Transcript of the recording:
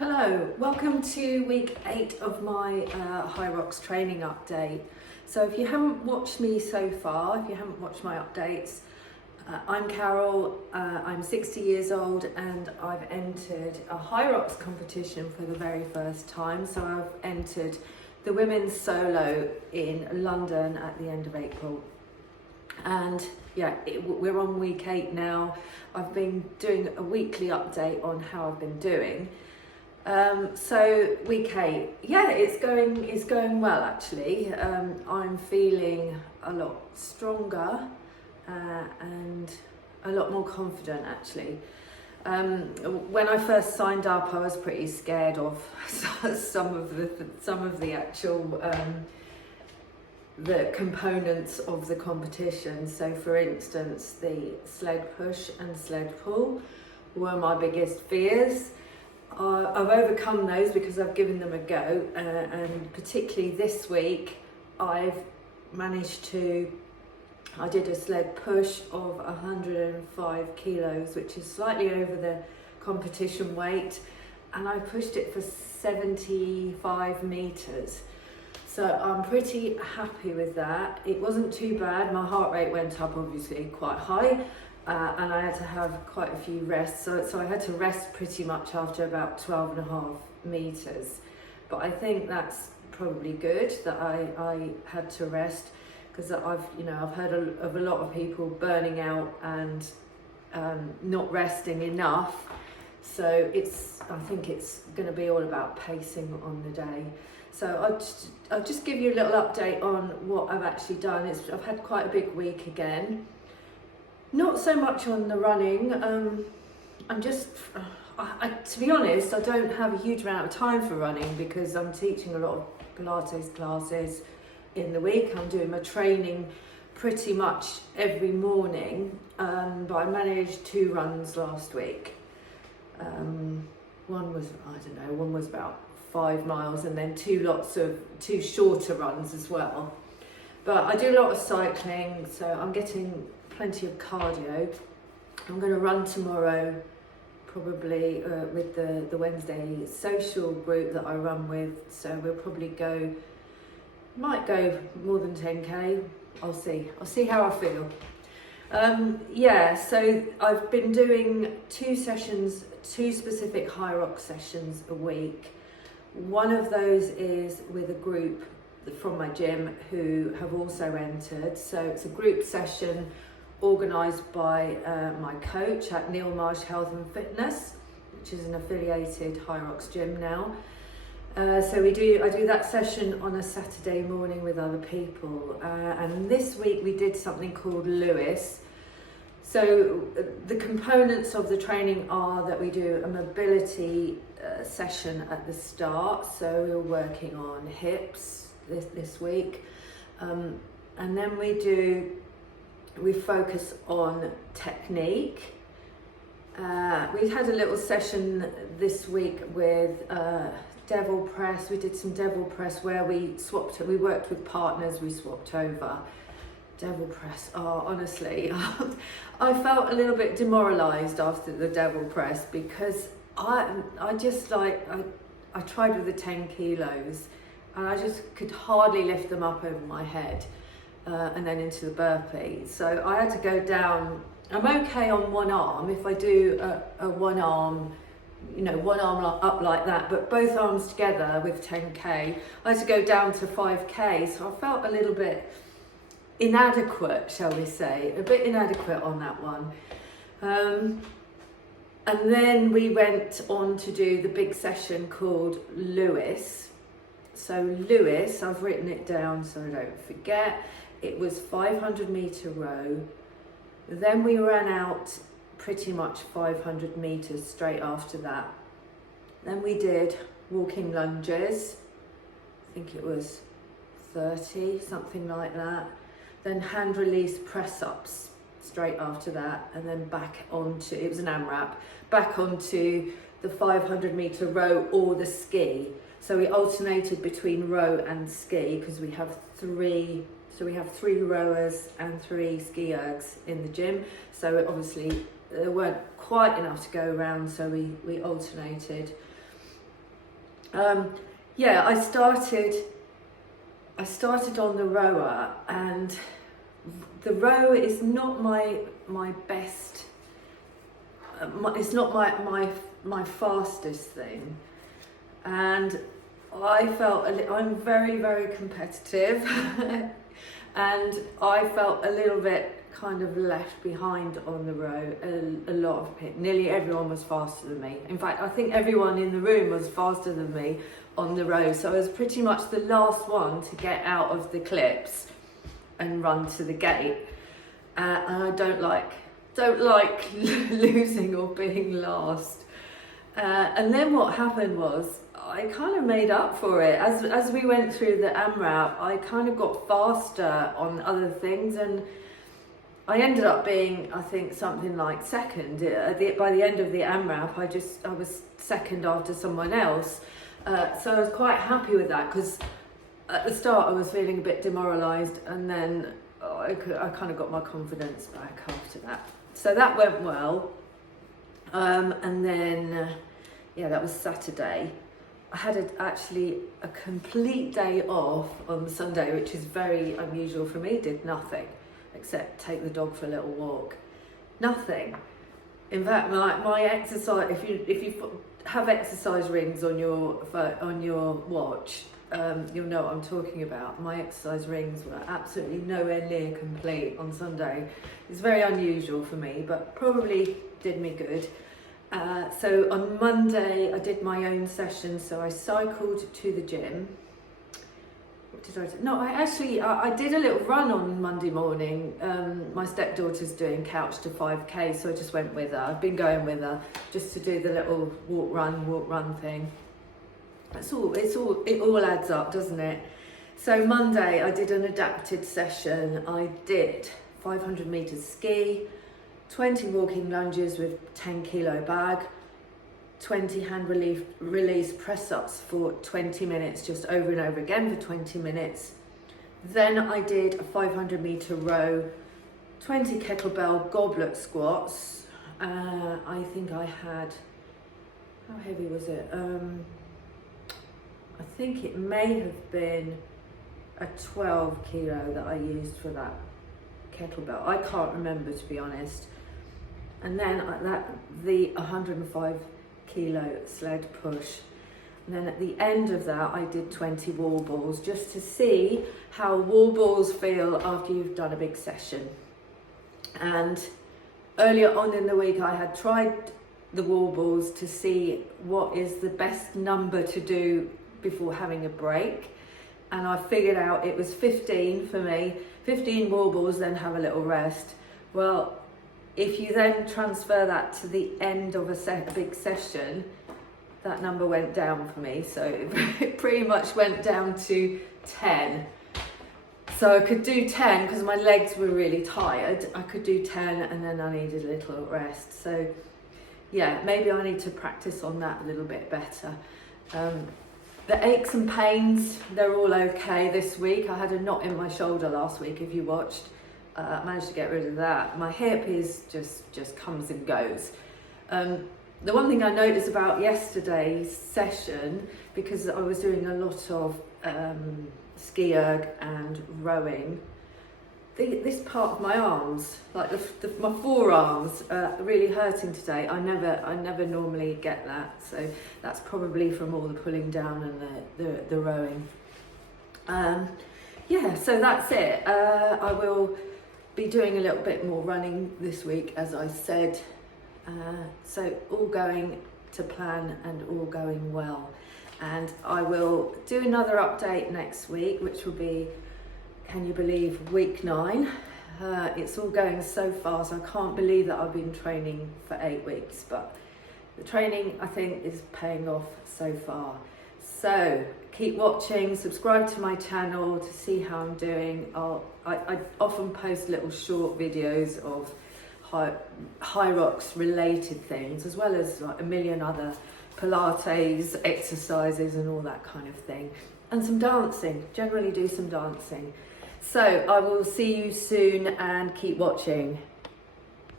Hello, welcome to week 8 of my Hyrox training update. So if you haven't watched me so far, if you haven't watched my updates, I'm Carol, I'm 60 years old and I've entered a Hyrox competition for the very first time. So I've entered the women's solo in London at the end of April. And yeah, we're on week 8 now. I've been doing a weekly update on how I've been doing. So week 8, yeah, it's going well actually. I'm feeling a lot stronger and a lot more confident actually. When I first signed up, I was pretty scared of some of the actual the components of the competition. So for instance, the sled push and sled pull were my biggest fears. I've overcome those because I've given them a go, and particularly this week I've managed to, I did a sled push of 105 kilos, which is slightly over the competition weight, and I pushed it for 75 meters. So I'm pretty happy with that. It wasn't too bad. My heart rate went up obviously quite high. And I had to have quite a few rests, so I had to rest pretty much after about 12.5 meters. But I think that's probably good that I had to rest, because I've heard of a lot of people burning out and not resting enough. So I think it's going to be all about pacing on the day. So I'll just give you a little update on what I've actually done. I've had quite a big week again. Not so much on the running. I'm just, to be honest, I don't have a huge amount of time for running because I'm teaching a lot of Pilates classes in the week. I'm doing my training pretty much every morning, but I managed 2 runs last week. One was about 5 miles, and then 2 shorter runs as well. But I do a lot of cycling, so I'm getting plenty of cardio. I'm going to run tomorrow, probably with the Wednesday social group that I run with. So we'll probably might go more than 10k. I'll see how I feel. So I've been doing 2 specific Hyrox sessions a week. One of those is with a group from my gym who have also entered. So it's a group session organised by my coach at Marsh Health and Fitness, which is an affiliated Hyrox gym now. So I do that session on a Saturday morning with other people, and this week we did something called Lewis. So the components of the training are that we do a mobility session at the start. So we were working on hips this week, and then we focus on technique. We had a little session this week with devil press. We did some devil press where we worked with partners, we swapped over. Devil press, honestly, I felt a little bit demoralised after the devil press because I tried with the 10 kilos and I just could hardly lift them up over my head. And then into the burpee. So I had to go down. I'm okay on one arm if I do a one arm up like that, but both arms together with 10k, I had to go down to 5k. So I felt a little bit inadequate, shall we say, a bit inadequate on that one. And then we went on to do the big session called Lewis. So Lewis, I've written it down so I don't forget. It was 500 meter row. Then we ran out pretty much 500 meters straight after that. Then we did walking lunges. I think it was 30, something like that. Then hand release press ups straight after that. And then it was an AMRAP, back onto the 500 meter row or the ski. So we alternated between row and ski because we have 3 rowers and 3 ski ergs in the gym. So obviously there weren't quite enough to go around, so we alternated. Yeah, I started on the rower, and the row is not my best. It's not my fastest thing, and I felt I'm very competitive, and I felt a little bit kind of left behind on the row. A lot of it, nearly everyone was faster than me. In fact, I think everyone in the room was faster than me on the row. So I was pretty much the last one to get out of the clips and run to the gate. And I don't like losing or being last. And then what happened was I kind of made up for it. As we went through the AMRAP, I kind of got faster on other things, and I ended up being, I think, something like second. By the end of the AMRAP, I was second after someone else. So I was quite happy with that, because at the start I was feeling a bit demoralised, and then I kind of got my confidence back after that. So that went well. And then, yeah, that was Saturday. I had actually a complete day off on Sunday, which is very unusual for me. Did nothing except take the dog for a little walk. Nothing. In fact, my exercise, if you have exercise rings on your watch, you'll know what I'm talking about. My exercise rings were absolutely nowhere near complete on Sunday. It's very unusual for me, but probably did me good. So on Monday I did my own session. So I cycled to the gym. What did I do? No, I did a little run on Monday morning. My stepdaughter's doing couch to 5k, so I just went with her. I've been going with her just to do the little walk run thing. It all adds up, doesn't it? So Monday I did an adapted session. I did 500 meters ski, 20 walking lunges with 10 kilo bag, 20 hand release press ups for 20 minutes, just over and over again for 20 minutes. Then I did a 500 meter row, 20 kettlebell goblet squats. I think I had, how heavy was it? I think it may have been a 12 kilo that I used for that kettlebell. I can't remember, to be honest. And then the 105 kilo sled push. And then at the end of that, I did 20 wall balls, just to see how wall balls feel after you've done a big session. And earlier on in the week, I had tried the wall balls to see what is the best number to do before having a break. And I figured out it was 15 for me, 15 wall balls, then have a little rest. Well, if you then transfer that to the end of a big session, that number went down for me. So it pretty much went down to 10. So I could do 10 because my legs were really tired. I could do 10 and then I needed a little rest. So yeah, maybe I need to practice on that a little bit better. The aches and pains, they're all okay this week. I had a knot in my shoulder last week, if you watched. I managed to get rid of that. My hip is just comes and goes. The one thing I noticed about yesterday's session, because I was doing a lot of ski erg and rowing, this part of my arms, like my forearms, are really hurting today. I never normally get that, so that's probably from all the pulling down and the rowing. Yeah, so that's it. I will be doing a little bit more running this week, as I said. So all going to plan and all going well. And I will do another update next week, which will be, can you believe, week 9. It's all going so fast. I can't believe that I've been training for 8 weeks, but the training, I think, is paying off so far. So keep watching, subscribe to my channel to see how I'm doing. I often post little short videos of Hyrox related things, as well as like a million other Pilates exercises and all that kind of thing. And some dancing, generally do some dancing. So I will see you soon and keep watching.